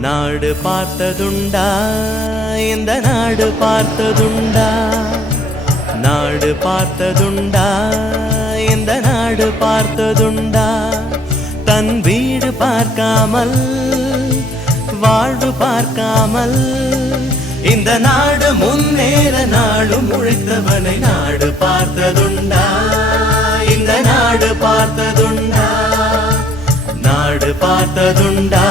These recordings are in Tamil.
நாடு பார்த்ததுண்டா இந்த நாடு பார்த்ததுண்டா. நாடு பார்த்ததுண்டா இந்த நாடு பார்த்ததுண்டா. தன் வீடு பார்க்காமல் வாழ்வு பார்க்காமல் இந்த நாடு முன்னே நாளும் உழைத்தவனை நாடு பார்த்ததுண்டா. இந்த நாடு பார்த்ததுண்டா. நாடு பார்த்ததுண்டா.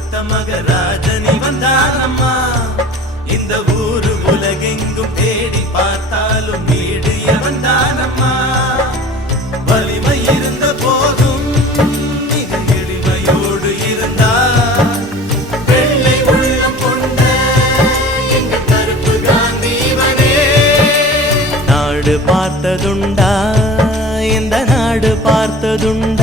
கொடுத்த மகராஜனி வந்தாரம்மா இந்த ஊரு உலகெங்கும் தேடி பார்த்தாலும் வீடு வந்தாரம்மா வலிமை இருந்த போதும் எளிமையோடு இருந்தா. வெள்ளை உள்ளம் கொண்ட எங்க கருப்பு காந்திவனே. நாடு பார்த்ததுண்டா இந்த நாடு பார்த்ததுண்டா.